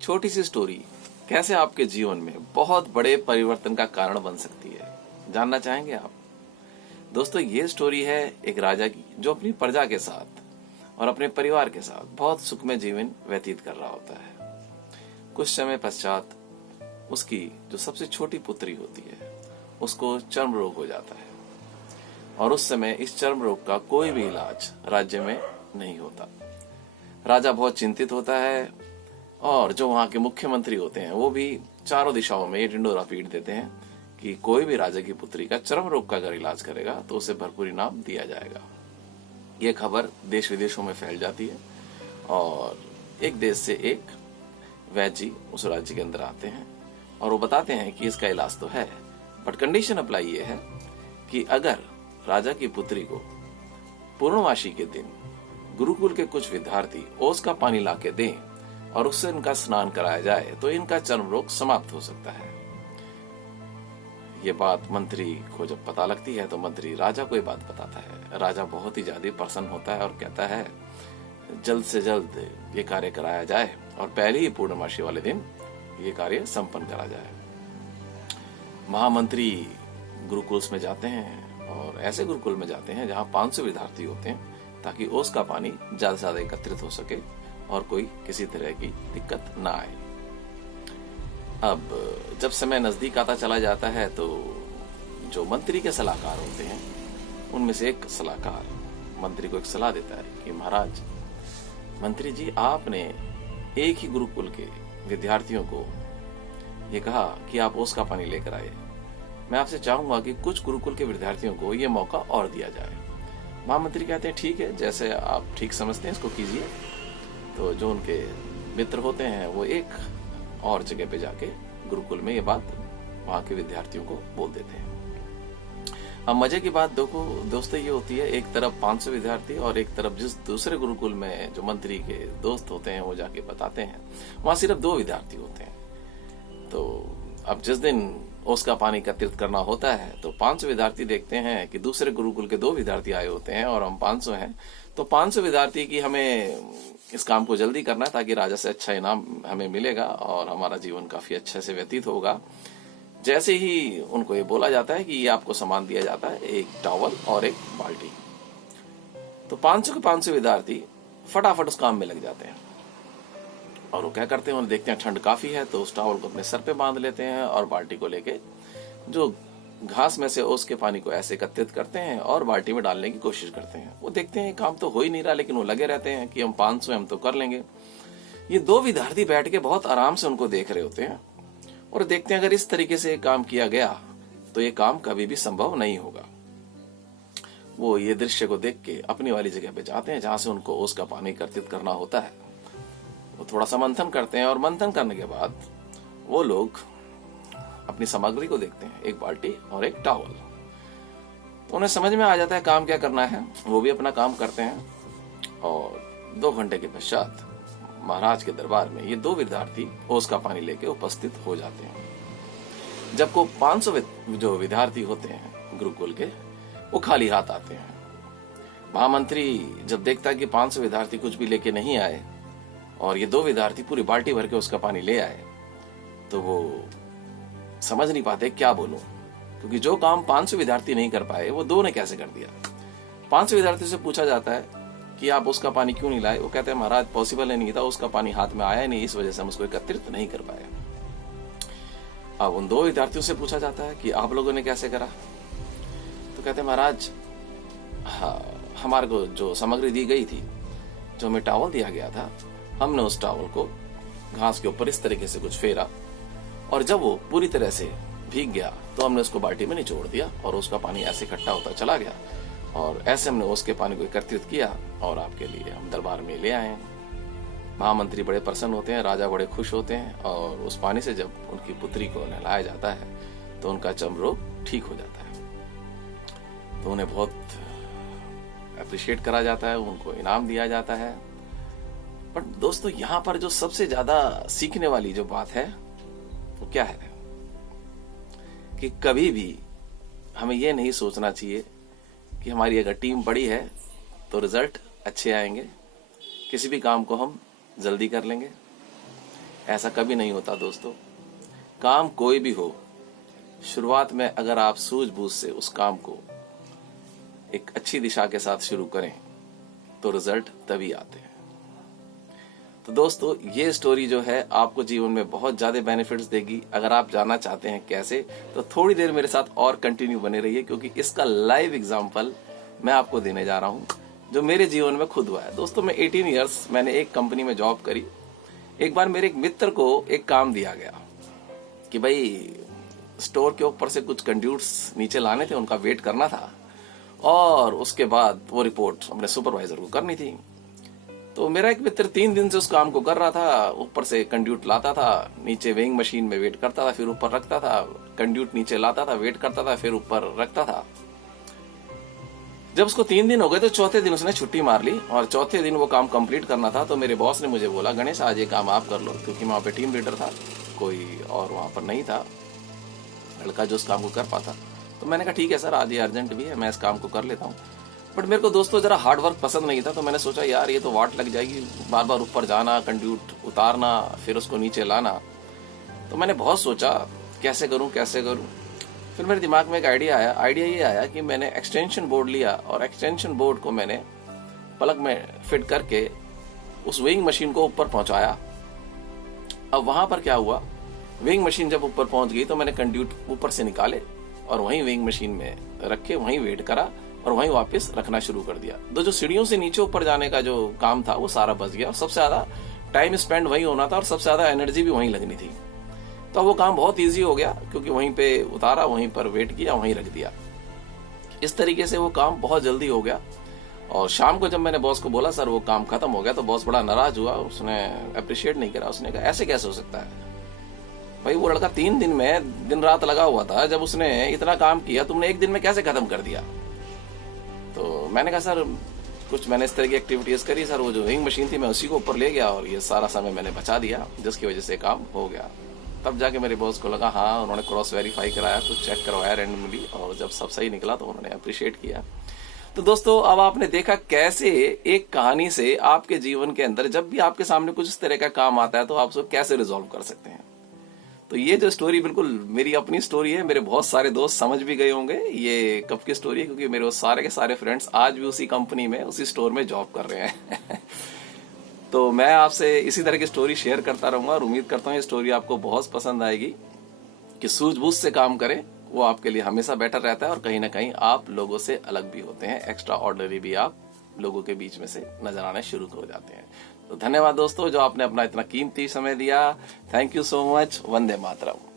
छोटी सी स्टोरी कैसे आपके जीवन में बहुत बड़े परिवर्तन का कारण बन सकती है, जानना चाहेंगे आप? दोस्तों, ये स्टोरी है एक राजा की जो अपनी प्रजा के साथ और अपने परिवार के साथ बहुत सुखमय जीवन व्यतीत कर रहा होता है। कुछ समय पश्चात उसकी जो सबसे छोटी पुत्री होती है उसको चर्म रोग हो जाता है और उस समय इस चर्म रोग का कोई भी इलाज राज्य में नहीं होता। राजा बहुत चिंतित होता है और जो वहां के मुख्यमंत्री होते हैं वो भी चारों दिशाओं में ये ढिंडोरा पीट देते हैं कि कोई भी राजा की पुत्री का चर्म रोग का अगर इलाज करेगा तो उसे भरपूर इनाम दिया जाएगा। ये खबर देश विदेशों में फैल जाती है और एक देश से एक वैद्य जी उस राज्य के अंदर आते हैं और वो बताते हैं कि इसका इलाज तो है, बट कंडीशन अप्लाई ये है कि अगर राजा की पुत्री को पूर्णमासी के दिन गुरुकुल के कुछ विद्यार्थी ओस का पानी लाके दें और उससे इनका स्नान कराया जाए तो इनका चर्म रोग समाप्त हो सकता है। ये बात मंत्री को जब पता लगती है तो मंत्री राजा को ये बात बताता है। राजा बहुत ही ज्यादा प्रसन्न होता है और कहता है जल्द से जल्द ये कार्य कराया जाए और पहले ही पूर्णमासी वाले दिन ये कार्य संपन्न करा जाए। महामंत्री गुरुकुल में जाते हैं और ऐसे गुरुकुल में जाते हैं जहां 500 विद्यार्थी होते हैं ताकि ओस का पानी ज्यादा से ज्यादा एकत्रित हो सके और कोई किसी तरह की दिक्कत ना आए। अब जब समय नजदीक आता चला जाता है तो जो मंत्री के सलाहकार होते हैं उनमें से एक सलाहकार मंत्री को एक सलाह देता है कि महाराज, मंत्री जी, आपने एक ही गुरुकुल के विद्यार्थियों को ये कहा कि आप ओस का पानी लेकर आए। मैं आपसे चाहूंगा कि कुछ गुरुकुल के विद्यार्थियों को ये मौका और दिया जाए। महामंत्री कहते हैं ठीक है, जैसे आप ठीक समझते हैं इसको कीजिए। तो जो उनके मित्र होते हैं वो एक और जगह पे जाके गुरुकुल में ये बात वहां के विद्यार्थियों को बोल देते हैं। अब मजे की बात देखो दोस्तों, ये होती है एक तरफ 500 विद्यार्थी और एक तरफ जिस दूसरे गुरुकुल में जो मंत्री के दोस्त होते हैं वो जाके बताते हैं, वहां सिर्फ 2 विद्यार्थी होते हैं। तो अब जिस दिन उसका पानी एकत्रित करना होता है तो 500 विद्यार्थी देखते हैं कि दूसरे गुरुकुल के 2 विद्यार्थी आए होते हैं और हम 500 हैं। तो 500 विद्यार्थी की हमें इस काम को जल्दी करना है ताकि राजा से अच्छा इनाम हमें मिलेगा और हमारा जीवन काफी अच्छे से व्यतीत होगा। जैसे ही उनको ये बोला जाता है कि ये आपको सामान दिया जाता है, एक टॉवल और एक बाल्टी, तो 500 के 500 विद्यार्थी फटाफट उस काम में लग जाते हैं और वो क्या करते हैं, उन्हें देखते हैं ठंड काफी है तो उस टॉवल को अपने सर पे बांध लेते हैं और बाल्टी को लेके जो घास में से ओस के पानी को ऐसे एकत्रित करते हैं और बाल्टी में डालने की कोशिश करते हैं। वो देखते हैं काम तो हो ही नहीं रहा, लेकिन वो लगे रहते हैं कि हम 500 हम तो कर लेंगे। ये 2 विद्यार्थी बैठ के बहुत आराम से उनको देख रहे होते हैं और देखते हैं अगर इस तरीके से काम किया गया तो ये काम कभी भी संभव नहीं होगा। वो ये दृश्य को देख के अपनी वाली जगह पे जाते हैं जहां से उनको ओस का पानी एकत्रित करना होता है। वो थोड़ा सा मंथन करते हैं और मंथन करने के बाद वो लोग अपनी सामग्री को देखते हैं, एक बाल्टी और एक टॉवल। तो उन्हें समझ में आ जाता है काम क्या करना है। वो भी अपना काम करते हैं और 2 घंटे के पश्चात महाराज के दरबार में ये 2 विद्यार्थी ओस का पानी लेके उपस्थित हो जाते हैं। जब को 500 जो विद्यार्थी होते हैं गुरुकुल के वो खाली हाथ आते हैं। महामंत्री जब देखता है कि 500 विद्यार्थी कुछ भी लेके नहीं आए और ये 2 विद्यार्थी पूरी बाल्टी भर के उसका पानी ले आए तो वो समझ नहीं पाते क्या बोलूं, क्योंकि जो काम 500 विद्यार्थी नहीं कर पाए वो 2 ने कैसे कर दिया। 500 विद्यार्थी से पूछा जाता है कि आप उसका पानी क्यों नहीं लाए। वो कहते हैं महाराज पॉसिबल ही नहीं था, उसका पानी हाथ में आया नहीं, इस वजह से हम उसको एकत्रित नहीं कर पाए। अब उन 2 विद्यार्थियों से पूछा जाता है कि आप लोगों ने कैसे करा। तो कहते हैं महाराज, हमारे को जो सामग्री दी गई थी, जो हमें टॉवल दिया गया था, हमने उस टॉवल को घास के ऊपर इस तरीके से कुछ फेरा और जब वो पूरी तरह से भीग गया तो हमने उसको बाल्टी में निचोड़ दिया और उसका पानी ऐसे इकट्ठा होता चला गया और ऐसे हमने उसके पानी को एकत्रित किया और आपके लिए हम दरबार में ले आए। महामंत्री बड़े प्रसन्न होते हैं, राजा बड़े खुश होते हैं और उस पानी से जब उनकी पुत्री को नहलाया जाता है तो उनका चर्म रोग ठीक हो जाता है। तो उन्हें बहुत अप्रिशिएट करा जाता है, उनको इनाम दिया जाता है। पर दोस्तों, यहाँ पर जो सबसे ज्यादा सीखने वाली जो बात है वो क्या है कि कभी भी हमें यह नहीं सोचना चाहिए कि हमारी अगर टीम बड़ी है तो रिजल्ट अच्छे आएंगे, किसी भी काम को हम जल्दी कर लेंगे। ऐसा कभी नहीं होता दोस्तों। काम कोई भी हो, शुरुआत में अगर आप सूझबूझ से उस काम को एक अच्छी दिशा के साथ शुरू करें तो रिजल्ट तभी आते हैं। तो दोस्तों, ये स्टोरी जो है आपको जीवन में बहुत ज्यादा बेनिफिट्स देगी। अगर आप जानना चाहते हैं कैसे, तो थोड़ी देर मेरे साथ और कंटिन्यू बने रहिए, क्योंकि इसका लाइव एग्जांपल मैं आपको देने जा रहा हूं जो मेरे जीवन में खुद हुआ है। दोस्तों, मैं 18 इयर्स मैंने एक कंपनी में जॉब करी। एक बार मेरे एक मित्र को एक काम दिया गया कि भाई स्टोर के ऊपर से कुछ कंड्यूट्स नीचे लाने थे, उनका वेट करना था और उसके बाद वो रिपोर्ट अपने सुपरवाइजर को करनी थी। तो मेरा एक मित्र 3 दिन से उस काम को कर रहा था। ऊपर से कंड्यूट लाता था, नीचे वेइंग मशीन में वेट करता था, फिर ऊपर रखता था, कंड्यूट नीचे लाता था, वेट करता था, फिर ऊपर रखता था। जब उसको 3 दिन हो गए तो चौथे दिन उसने छुट्टी मार ली और चौथे दिन वो काम कंप्लीट करना था। तो मेरे बॉस ने मुझे बोला, गणेश आज ये काम आप कर लो, क्योंकि वहां पे टीम लीडर था, कोई और वहां पर नहीं था लड़का जो उस काम को कर पाता। तो मैंने कहा ठीक है सर, आज ये अर्जेंट भी है, मैं इस काम को कर लेता हूँ। बट मेरे को दोस्तों जरा हार्ड वर्क पसंद नहीं था। तो मैंने सोचा यार ये तो वाट लग जाएगी, बार बार ऊपर जाना, कंड्यूट उतारना, फिर उसको नीचे लाना। तो मैंने बहुत सोचा कैसे करूं। फिर मेरे दिमाग में एक आइडिया ये आया कि मैंने एक्सटेंशन बोर्ड लिया और एक्सटेंशन बोर्ड को मैंने प्लग में फिट करके उस वेइंग मशीन को ऊपर पहुंचाया। अब वहां पर क्या हुआ, वेइंग मशीन जब ऊपर पहुंच गई तो मैंने कंड्यूट ऊपर से निकाले और वहीं वेइंग मशीन में रखे, वहीं वेट करा और वहीं वापस रखना शुरू कर दिया। तो जो सीढ़ियों से नीचे ऊपर जाने का जो काम था वो सारा बच गया और सबसे ज्यादा टाइम स्पेंड वहीं होना था और सबसे ज्यादा एनर्जी भी वहीं लगनी थी। तो वो काम बहुत इजी हो गया, क्योंकि वहीं पे उतारा, वहीं पर वेट किया, वहीं रख दिया। इस तरीके से वो काम बहुत जल्दी हो गया। और शाम को जब मैंने बॉस को बोला सर वो काम खत्म हो गया, तो बॉस बड़ा नाराज हुआ, उसने अप्रिशिएट नहीं करा। उसने कहा ऐसे कैसे हो सकता है भाई, वो लड़का 3 दिन में दिन रात लगा हुआ था, जब उसने इतना काम किया तुमने 1 दिन में कैसे खत्म कर दिया। तो मैंने कहा सर कुछ मैंने इस तरह की एक्टिविटीज करी सर, वो जो वेइंग मशीन थी मैं उसी को ऊपर ले गया और ये सारा समय मैंने बचा दिया, जिसकी वजह से काम हो गया। तब जाके मेरे बॉस को लगा हाँ, उन्होंने क्रॉस वेरीफाई कराया, कुछ चेक करवाया रैंडमली, और जब सब सही निकला तो उन्होंने अप्रिशिएट किया। तो दोस्तों, अब आपने देखा कैसे एक कहानी से आपके जीवन के अंदर जब भी आपके सामने कुछ इस तरह का काम आता है तो आप उसको कैसे रिजॉल्व कर सकते हैं। तो ये जो स्टोरी बिल्कुल मेरी अपनी स्टोरी है। मेरे बहुत सारे दोस्त समझ भी गए होंगे ये कब की स्टोरी है, क्योंकि मेरे वो सारे के सारे फ्रेंड्स आज भी उसी कंपनी में, उसी स्टोर में जॉब कर रहे हैं। तो मैं आपसे इसी तरह की स्टोरी शेयर करता रहूंगा और उम्मीद करता हूँ ये स्टोरी आपको बहुत पसंद आएगी। कि सूझबूझ से काम करें, वो आपके लिए हमेशा बेटर रहता है और कहीं ना कहीं आप लोगों से अलग भी होते हैं, एक्स्ट्रा ऑर्डिनरी भी आप लोगों के बीच में से नजर आने शुरू हो जाते हैं। तो धन्यवाद दोस्तों जो आपने अपना इतना कीमती समय दिया। Thank you so much. Vande Mataram.